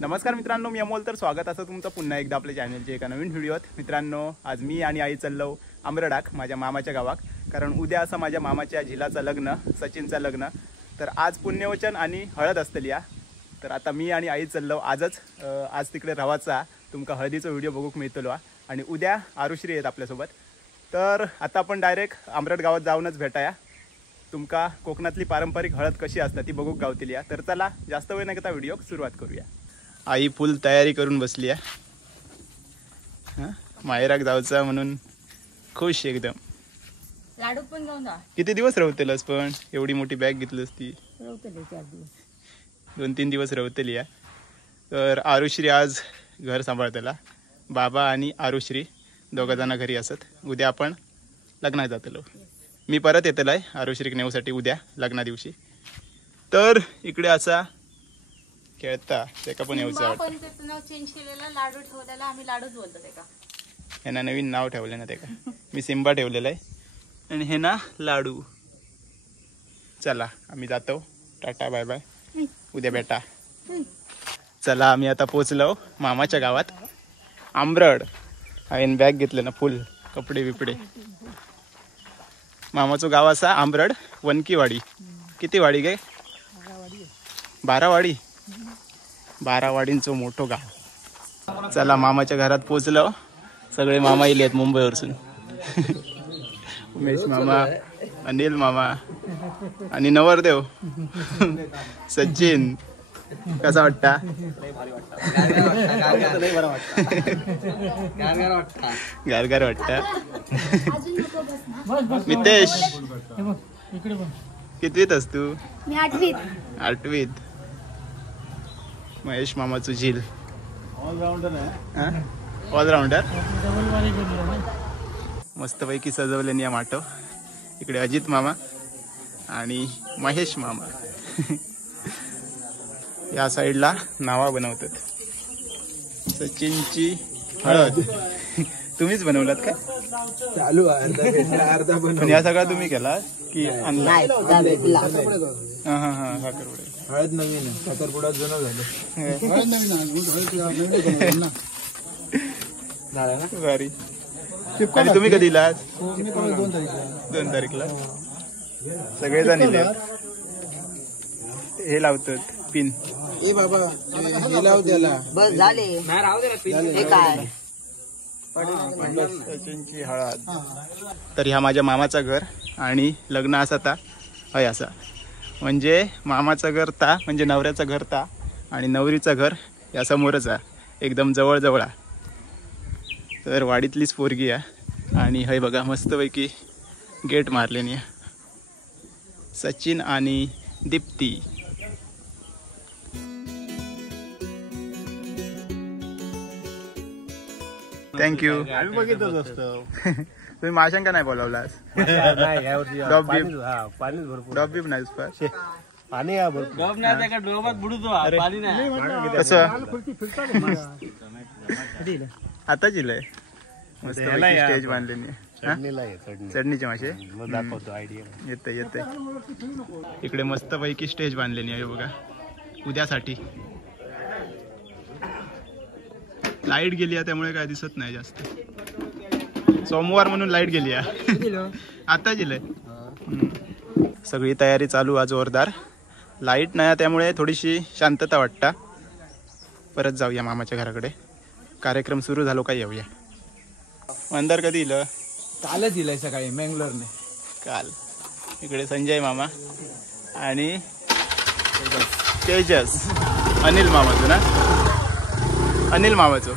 नमस्कार मित्रांनो, मी अमोल. तर स्वागत असं तुमचं पुन्हा एकदा आपल्या चॅनलच्या एका नवीन व्हिडिओत. मित्रांनो, आज मी आणि आई चाललो आंबरडाक माझ्या मामाच्या गावात, कारण उद्या असं माझ्या मामाच्या झिलाचं लग्न, सचिनचं लग्न. तर आज पुण्यवचन आणि हळद असतली या. तर आता मी आणि आई चाललो आज तिकडे रवाचा तुमका हळदीचा व्हिडिओ बघूक मिळतलो आणि उद्या आरुश्री आहेत आपल्यासोबत. तर आता आपण डायरेक्ट आंबरड गावात जाऊनच भेटाया. तुमका कोकणातली पारंपरिक हळद कशी असतात ती बघूक गावतली या. तर चला जास्त वेळ न करता व्हिडिओ सुरुवात करूया. आई फुल तयारी करून बसली आहे. माहेराक जाऊचा म्हणून खुश एकदम. लाडू पण घेऊन जा. किती दिवस रवतेलस पण? एवढी मोठी बॅग घेतलीस ती? रवतले 4 दिवस, 2-3 दिवस रवतेली या. तर आरुश्री आज घर सांभाळतेला. बाबा आणि आरुश्री दोघं जण घरी असत. उद्या आपण लग्नात जातलो. मी परत येतलो आहे आरुश्रीक नेऊसाठी उद्या लग्ना दिवशी. तर इकडे असा खेळता त्याका पण येऊचा आपण त्याचं नाव चेंज केलेला, लाडू ठेवलेला. आम्ही लाडूच बोलतो त्याका. ह्यांना नवीन नाव ठेवलं ना त्याका. मी सिम्बा ठेवलेला आहे आणि हे ना लाडू. चला आम्ही जातो. टाटा बाय बाय, उद्या भेटा. चला आम्ही आता पोचलो मामाच्या गावात आंबरड. आईन बॅग घेतले ना फुल कपडे बिपडे. मामाचं गाव असा आंबरड वनकीवाडी. किती वाडी गे? 12 वाडी. 12 वाडींचं मोठं गाव. चला मामाच्या घरात पोचलो. सगळे मामा येले आहेत मुंबईवरसून. उमेश मामा, अनिल मामा आणि नवरदेव सचिन. कसा वाटता? गारगार वाटता. मितेश कितवीत असतो? मी 8वीत. 8वीत. महेश मामाचं झील ऑलराऊंडर. मस्तपैकी सजवले या माटो. इकडे अजित मामा आणि महेश मामा. या साईडला नावा बनवतात. सचिनची हळद तुम्हीच बनवलात का? चालू अर्धा पण या सगळा तुम्ही केला की आणला? हळद नवीन आहे, साखरपुडा जुनं झालं. भारी. आणि तुम्ही कधी इलात? 2 तारीखला. सगळेजण इले. हे लावतात पिन. ए बाबा हे लाव त्याला. बस झाले. हे काय? सचिनची हळद. तर ह्या माझ्या मामाचं घर आणि लग्न असा ता हय असा. म्हणजे मामाचं घर ता म्हणजे नवऱ्याचं घर ता आणि नवरीचं घर या समोरच आहे, एकदम जवळ. तर वाडीतलीच पोरगी आहे आणि हय बघा मस्तपैकी गेट मारले नाही. सचिन आणि दीप्ती. थँक्यू. आम्ही बघितच असतो. तुम्ही माशांका नाही बोलावलास? डॉब बीप नाही पाणी कसं आता जिलंय मस्त स्टेज बांधले. चढणीचे मासे येते. इकडे मस्त पैकी स्टेज बांधले नाही बघा उद्यासाठी. लाईट गेली आहे त्यामुळे काय दिसत नाही जास्त. सोमवार म्हणून लाईट गेली आहे. आता जिलंय. सगळी तयारी चालू आहे जोरदार. लाईट नाही त्यामुळे थोडीशी शांतता वाटता. परत जाऊया मामाच्या घराकडे. कार्यक्रम सुरू झालो का येऊया. मंदार कधी इलं? कालच दिलंय सकाळी मँगलोरने. काल. इकडे संजय मामा आणि तेजस. अनिल मामाचं ना? अनिल मामाचं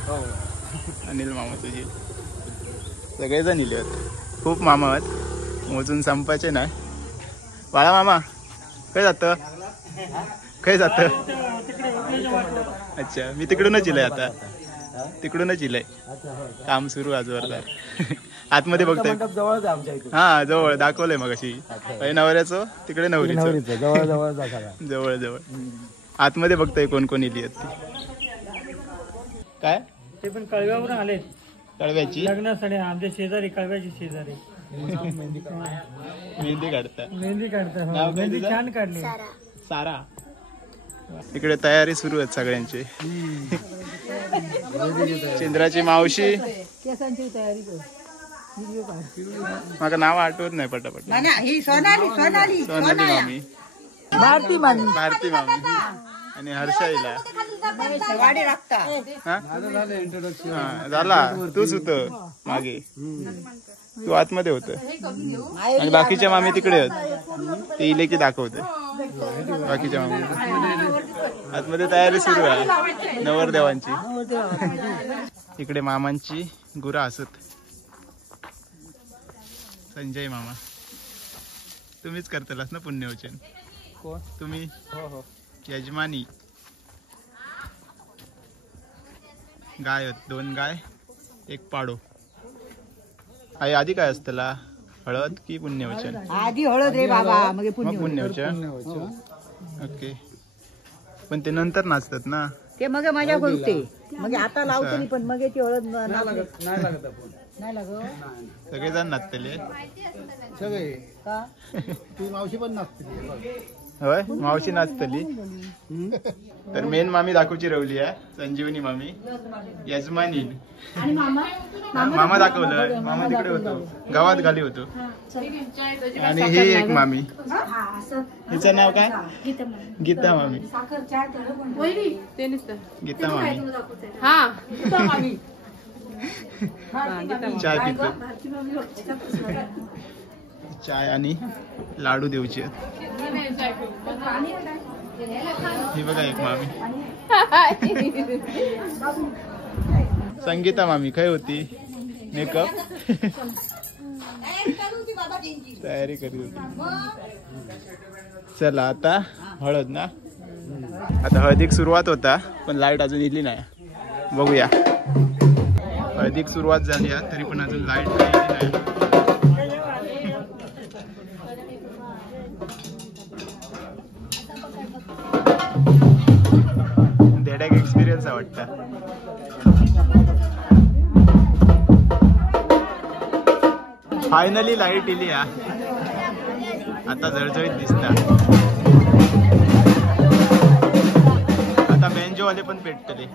जी. सगळेजण इले आहेत. खूप मामा आहेत, मोजून संपायचे ना. बाळा मामा काय जातं? अच्छा, मी तिकडूनच इलंय. आता तिकडूनच इलंय. काम सुरू आहे जोरदार. आतमध्ये बघताय? हा जवळ दाखवलंय मग अशी. नवऱ्याचं तिकडे नवरीचं जवळ. आतमध्ये बघताय कोण कोण इली आहेत ती. काय ते पण कळव्यावरून आले. कळव्याची लग्नासाठी आमच्या शेजारी, कळव्याची शेजारी मेहंदी काढता. मेहंदी काढता. नाव काय मेहंदी तुझं? छान काढली. सारा. इकडे तयारी सुरू आहे सगळ्यांची. चंद्राची मावशी माझं नाव आठवत नाही पटापट. सोनाली मामी, भारती मामी आणि हर्षाईला. झाला तूच होत मागे, तू आतमध्ये होत आणि बाकीच्या मामी तिकडे होत. ते इले की दाखवते बाकीच्या मामी आतमध्ये. तयारी सुरू आहे नवरदेवांची. इकडे मामांची गुरा असत. संजय मामा तुम्हीच करतलास ना पुण्यवचन? तुम्ही यजमानी. गाय आहेत, 2 गाय 1 पाडो. आई आधी काय असतला, हळद की पुण्यवचन? आधी हळद रे बाबा, मग पुण्यवचन. ओके, पण ते नंतर नाचतात ना ते. मग माझ्या बोलते मग आता लावते पण मग ती हळद नाही लागत. सगळेजण नाचतले सगळे ती मावशी पण नाचते. होय, मावशी नाचतली. तर मेन मामी दाखवची रवली आहे, संजीवनी मामी यजमानी. मामा दाखवलं, मामा तिकडे होतो, गावात गाली होतो. आणि ही एक मामी, हिचं नाव काय? गीता मामी. गीता मामी चाय पितो. चाय आणि लाडू देऊची आहेत. ही बघा एक मामी. संगीता मामी काय होती, मेकअप तयारी करीत होती. चला आता हळद ना. आता हळदीक सुरुवात होता पण लाईट अजून इली नाही. बघूया, हळदीक सुरुवात झाली आहे तरी पण अजून लाईट नाही. धडक एक्सपिरियन्स आहे वाटतं. फायनली लाईट इली. आता जळजळीत दिसतात. आता बेंजोवाले पण पेटतले.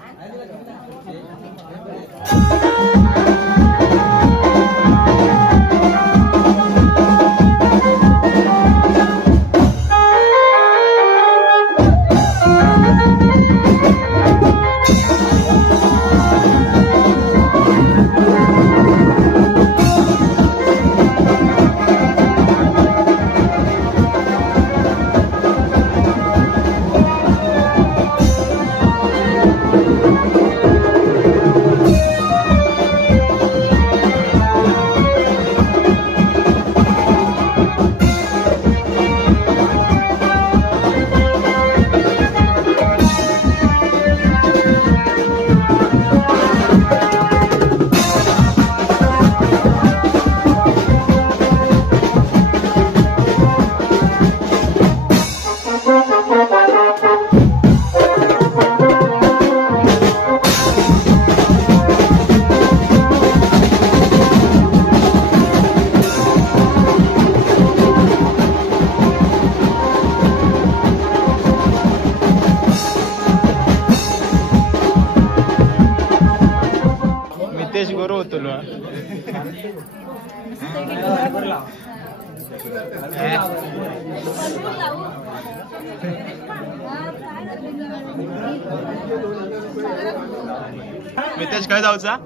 मितेश काय जाऊचा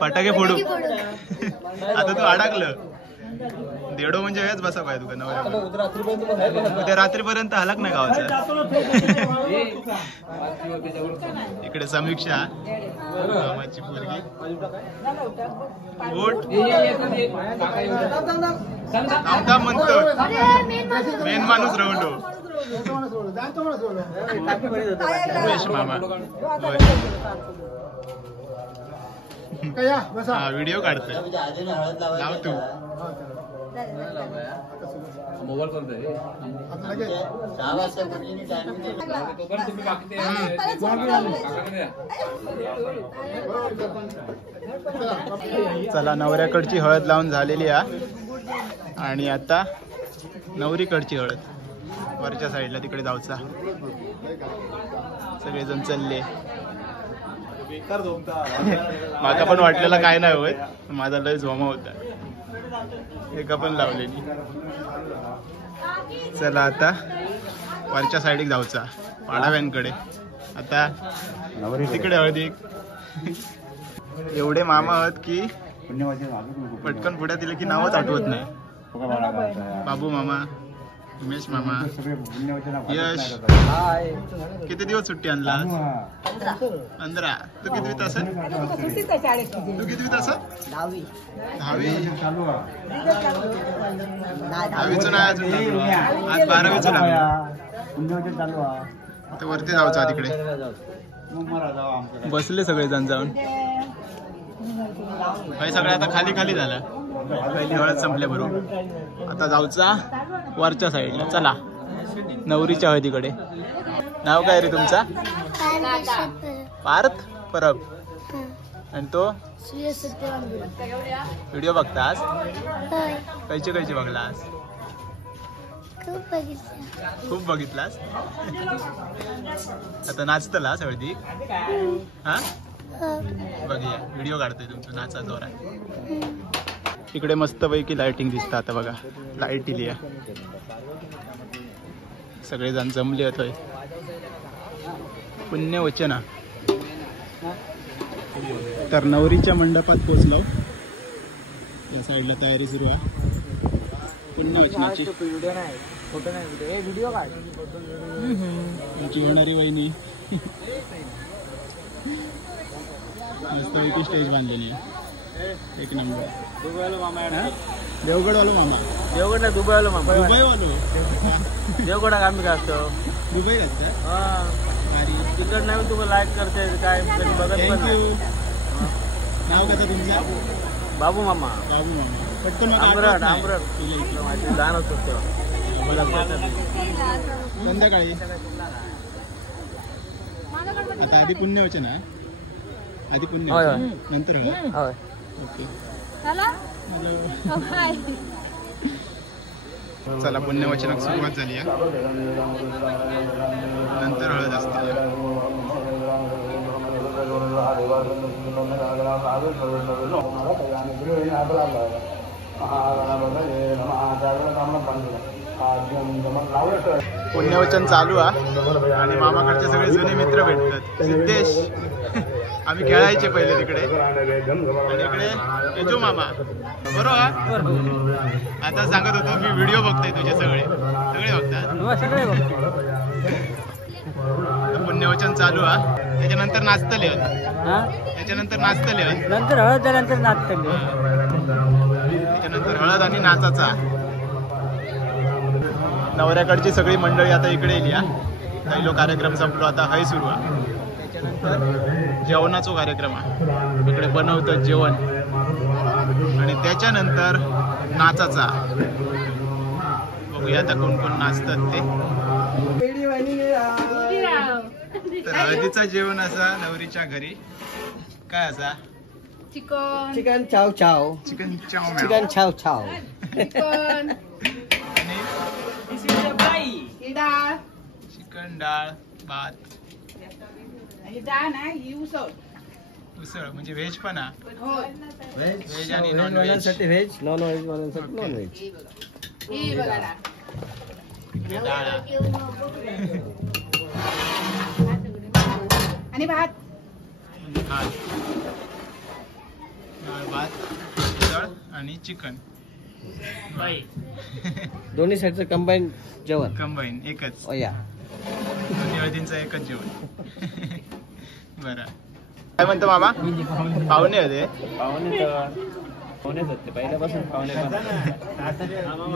फटाके फोडू. आता तू अडकलं. देडो म्हणजे वेळच बसा पाहिजे तुका नवऱ्या. उद्या रात्रीपर्यंत हलक नाही गावाचा. इकडे समीक्षा मामाची पोरगी. थांबता म्हणतो मेन माणूस रवलो. मामा व्हिडिओ काढतोय. लाव तू. मोबाईल चला, नवऱ्याकडची हळद लावून झालेली आहे आणि आता नवरीकडची हळद. वरच्या साईडला तिकडे जाऊचा. सगळेजण चालले. माका पण वाटलेला काय नाही होत, माझा लय झोमा होता. एका पण लावलेली. चला आता वरच्या साईडीक जाऊचा पाडाव्यांकडे. आता तिकडे हळदी एवढे मामा आहोत की पटकन पुढे दिले की नावच आठवत नाही. बाबू मामा, उमेश मामा, यश. किती दिवस सुट्टी आणला? 15. तू किती तास? तू किती तास? 10वी. 10वीचं नाही अजून लागलो. आज 12वीचं लागलो. आता वरती जाऊचा तिकडे. बसले सगळेजण जाऊन. काही सगळं आता खाली खाली झालं. पहिली हळद संपल्या बरोबर. आता जाऊचा वरच्या साईडला. चला नवरीच्या हळदीकडे. नाव काय रे तुमचा? पार्थ परब. आणि तो व्हिडिओ बघतास? कैचे कैचे बघलास? खूप बघितलास. आता नाचतलास हळदी? हा बघूया व्हिडिओ काढतोय तुमचा नाचा जोरात. इकडे मस्तपैकी लाइटिंग दिसतं आता बघा. लाईट इली सगळेजण जमले होते. पुण्यवचना. तर नवरीच्या मंडपात पोचलो. या साईडला तयारी सुरू आहे पुण्यवचनाची. आमची होणारी वहिनी मस्तपैकी स्टेज बांधलेली आहे. एक नंबर. देवगडवालो मामा. देवगड ना दुबईवालो मामा. दुबईवालो. देवगडात आम्ही काय असतो दुबई असतं. तिकड नाही तुम्हाला लाईक करते काय बघत पण नाही. नाव कसं तुमचं? बाबू मामा. बाबू मामा. पटकन आंबरट लहान होतो तेव्हा. संध्याकाळी. आता आधी पुण्यवचन आहे. आधी पुण्य नंतर ओके. चला पुण्यवचनाक सुरुवात झाली आहे. नंतर हळद असते. पुण्यवचन चालू आहे आणि मामाकडचे सगळे जुने मित्र भेटतात. सिद्धेश आम्ही खेळायचे पहिले तिकडे. आणि इकडे येतो मामा बरोबर. आता सांगत होतो मी व्हिडिओ बघतोय तुझे सगळे बघतात. पुण्यवचन चालू आहे. त्याच्यानंतर नाचतले. त्याच्यानंतर नाचतले. नंतर हळद झाल्यानंतर नाचतले. त्याच्यानंतर हळद आणि नाचाचा. नवऱ्याकडची सगळी मंडळी आता इकडे येईल. पहिलो कार्यक्रम संपलो. आता हय सुरू आहे. त्याच्यानंतर जेवणाचा कार्यक्रम आहे. इकडे बनवतात जेवण. आणि त्याच्यानंतर नाचाचा. बघूया आता कोण कोण नाचतात ते. तर हळदीचा जेवण असा नवरीच्या घरी काय असा? चिकन चाव चाव. चिकन चाव. चिकन चाव चाव. चिकन डाळ भात. उसळ म्हणजे व्हेज पण आहे. व्हेज आणि non veg. Veg non veg वाल्यांसाठी नॉन व्हेज. डाळ आणि भात. डाळ भात उसळ आणि चिकन. दोन्ही साईडचं कंबाईन जेवण. कंबाईन एकच. या दोन्ही हळदींचं एकच जेवण. बरं काय म्हणतो मामा? पाहुणे होते. पहिल्यापासून पाहुणे.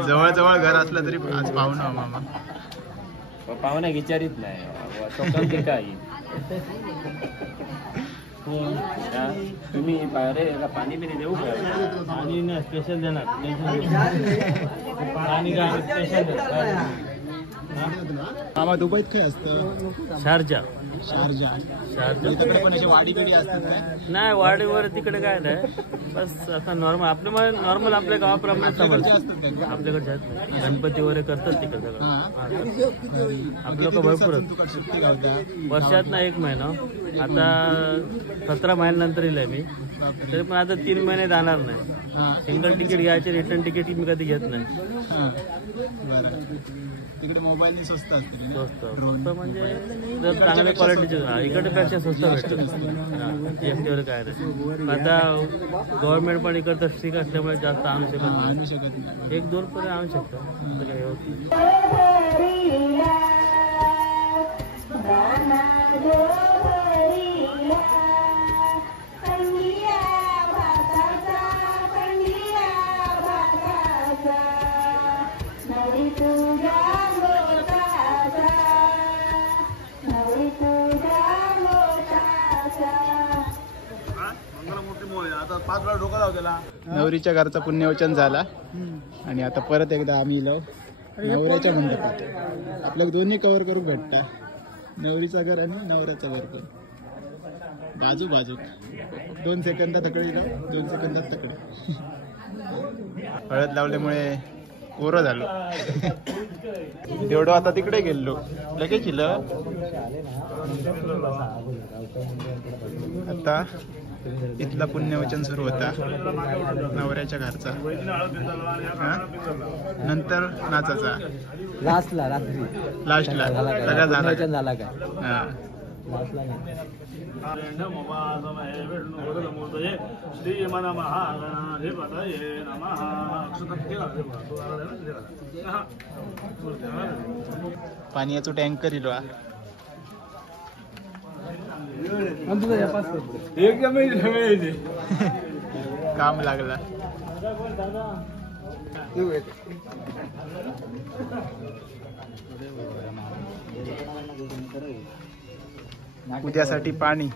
जवळ घर असलं तरी आज पाहुणा मामा. पाहुणा विचारित नाही. काय तुम्ही पाणी बिनी देऊ का? पाणी ना स्पेशल देणार. पाणी काय स्पेशल मामा दुबईत काय असतं? Sharjah Sharjah. तिकडे पण अशी वाडी बिडी असतात काय? नाही वाडीवर तिकडे काय नाही, बस आता नॉर्मल आपल्या नॉर्मल आपल्या गावाप्रमाणे समज असतात काय? आपल्याकडे जात नाही. गणपती वगैरे करतात तिकडे सगळं. आपलं लोक भरपूर आहेत. तुका सुट्टी गावता वर्षात ना 1 महिना. आता 17 महिन्यानंतर येईल मी, तरी पण आता 3 महिने जाणार नाही. सिंगल तिकीट घ्यायचे, रिटर्न तिकीट मी कधी घेत नाही. बरं. तिकडे मोबाईल स्वस्त असते ना? स्वस्त म्हणजे जर चांगल्या क्वालिटीचे इकडे पेक्षा स्वस्त भेटतं. जीएसटीवर काय नाही. आता गव्हर्नमेंट पण इकडचं स्ट्रिक असल्यामुळे जास्त आणू शकत नाही. 1-2 पर्यंत आणू शकतो. नवरीच्या घरचा पुण्यवचन झाला आणि आता परत एकदा आम्ही इलो नवऱ्याच्या मंडपात. आपल्याला दोन्ही कव्हर करून भेटता, नवरीचं घर आणि नवऱ्याचं घर पण बाजू बाजू. 2 सेकंदात तकडे 2 सेकंदात तकडे. हळद लावल्यामुळे कोरं झालो. तेवढं आता तिकडे गेलो लगेच इलं. आता इथला पुण्यवचन सुरू होता नवऱ्याच्या घरचा. नंतर नाचाचा लास्टला सगळा झाला काय. पाण्याचं टँकर इलो. काम लागला. उद्यासाठी पाणी.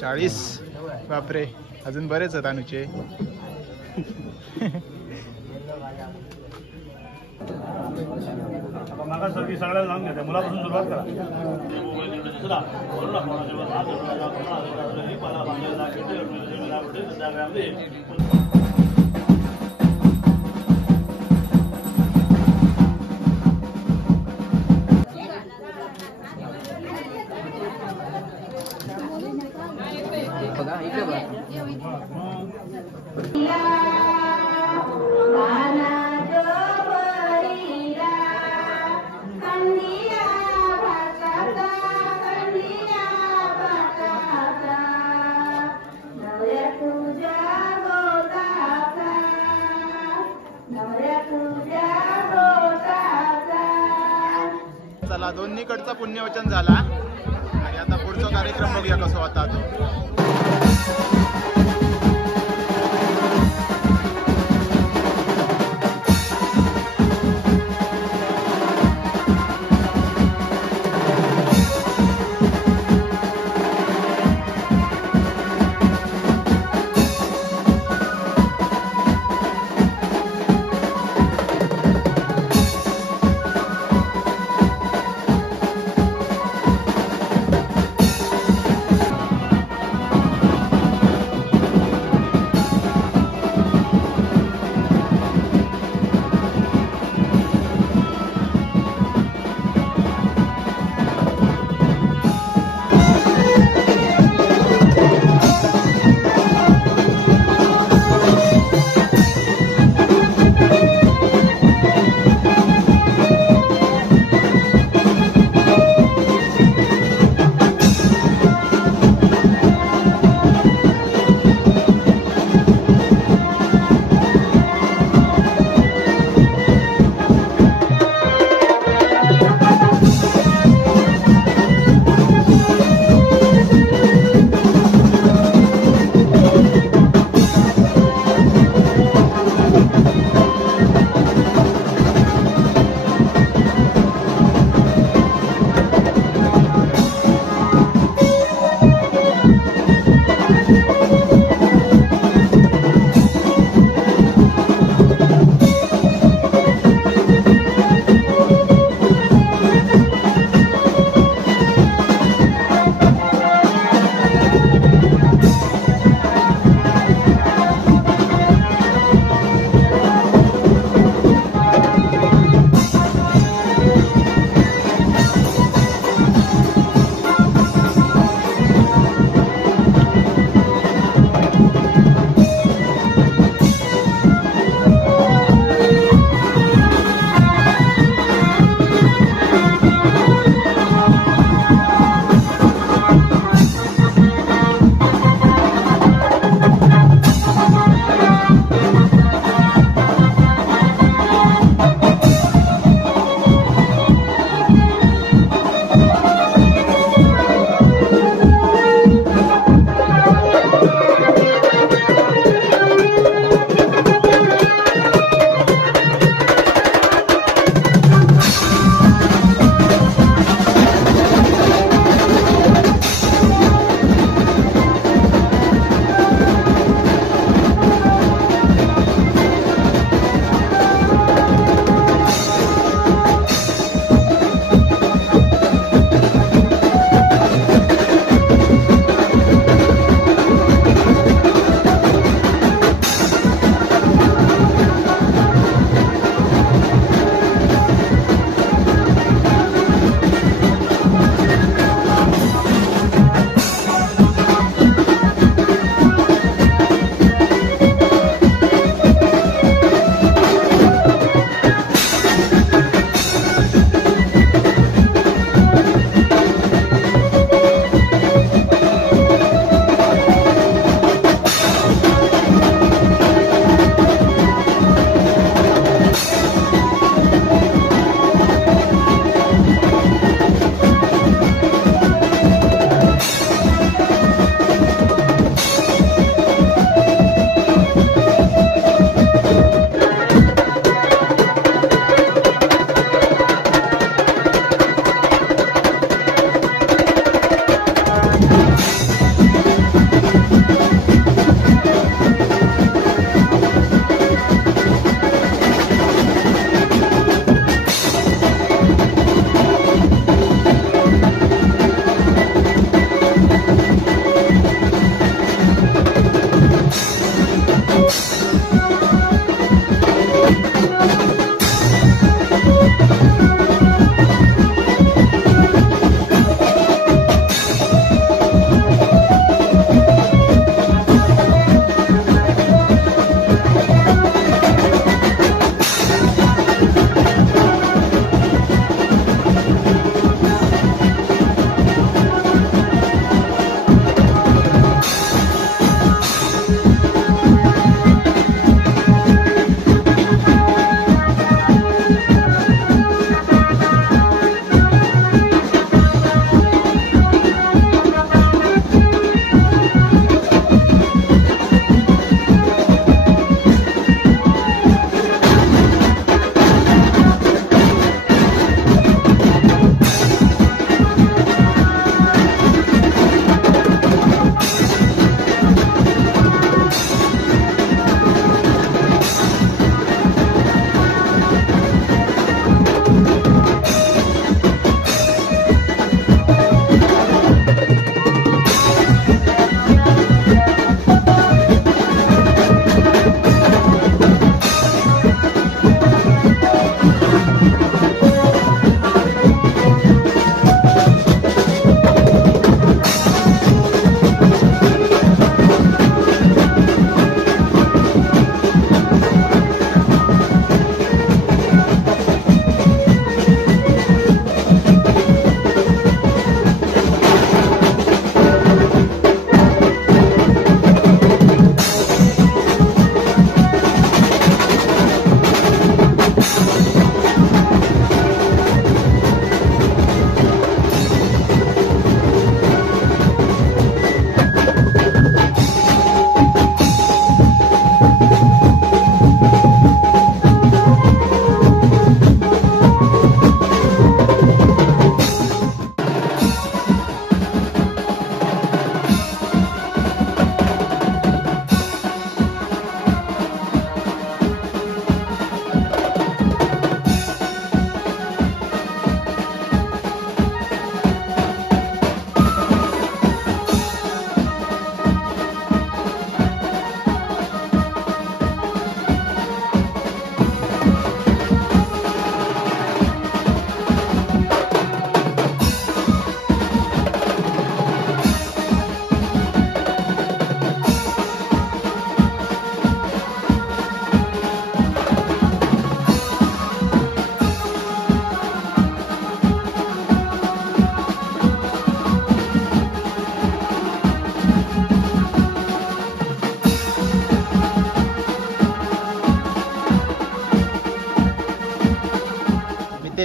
₹40. बापरे, अजून बरेच आहेत अनुचे. मागासारखी सगळ्याला लावून घ्या. मुलापासून सुरुवात करा. चला, दोन्हीकडचा पुण्यवचन झाला आणि आता पुढचा कार्यक्रम बघूया कसं होता तो.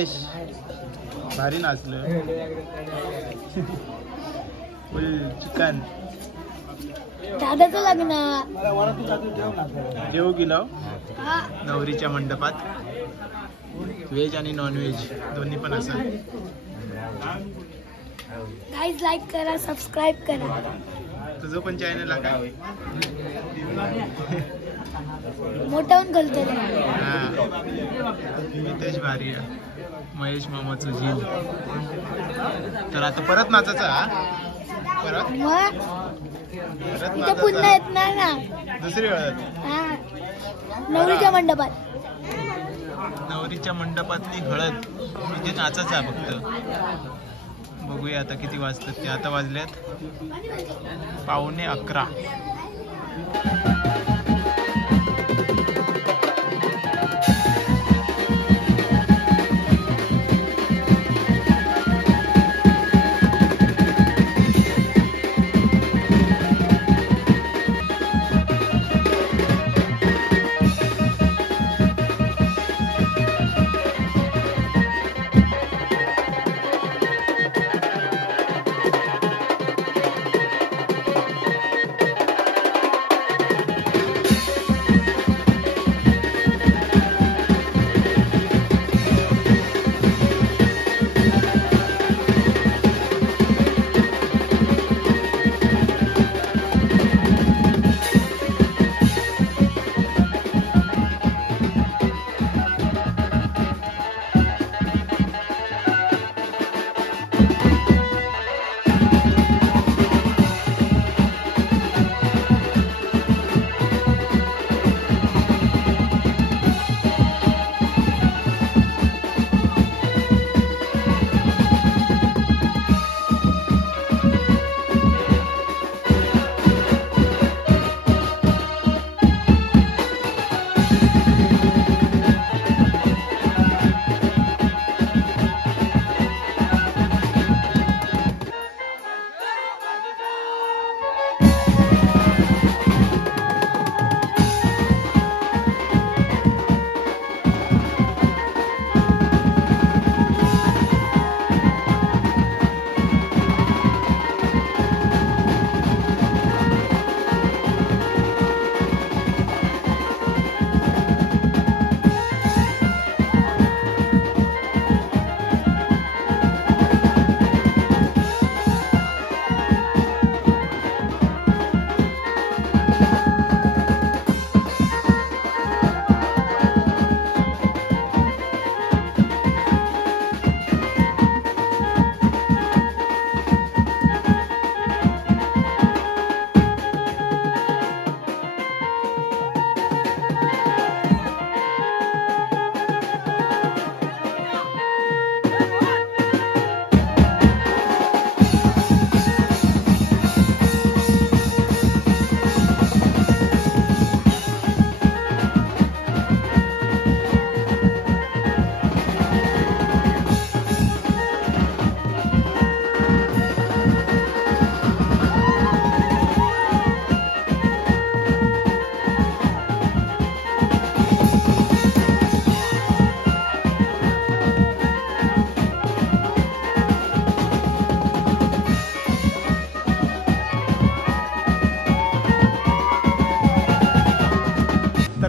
महेश भारी नाचलं. फुल चिकन. दादाचं लग्न जेव गेलो नवरीच्या मंडपात. व्हेज आणि नॉन व्हेज दोन्ही पण असं. गाईज लाईक करा, सबस्क्राईब करा. तुझं पण चॅनल काय मोठा होऊन घालतो. नितेश भारी आहे. महेश मामाचं झील. तर आता परत नाचायचं परत मग परत इथे पुन्हा नाचायचं. येत नाही ना. दुसरी वेळ हा, नवरीच्या मंडपात. नवरीच्या मंडपातली हळद म्हणजे नाचायचं आहे फक्त. बघूया आता किती वाजतात ते. आता वाजल्यात 11:15.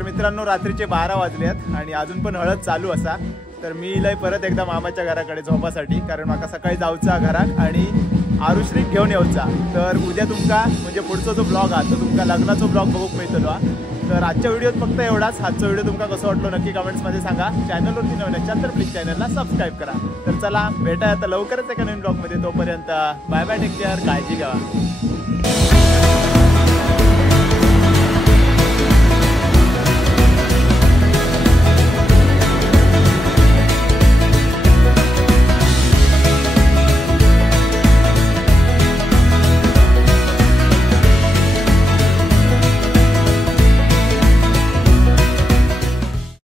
मित्रांनो रात्रीचे 12 वाजलेत आणि अजून पण हळद चालू असा. तर मी इलय परत एकदा मामाच्या घराकडे झोपासाठी, कारण म्हाका सकाळी जाऊचा घराक आणि आरुश्रीक घेऊन येऊचा. तर उद्या तुमका म्हणजे पुढचा जो ब्लॉग हा तो तुमका लग्नाचा ब्लॉग बघूक मिळतलो. तर आजच्या व्हिडिओत फक्त एवढाच. आजचा व्हिडिओ तुमका कसं वाटलो नक्की कमेंट्समध्ये सांगा. चॅनलवरती नवीन असाल तर प्लीज चॅनलला सबस्क्राईब करा. तर चला भेटा आता लवकरच एका नवीन ब्लॉगमध्ये. तोपर्यंत बाय बाय, टेक केअर, काळजी घ्या.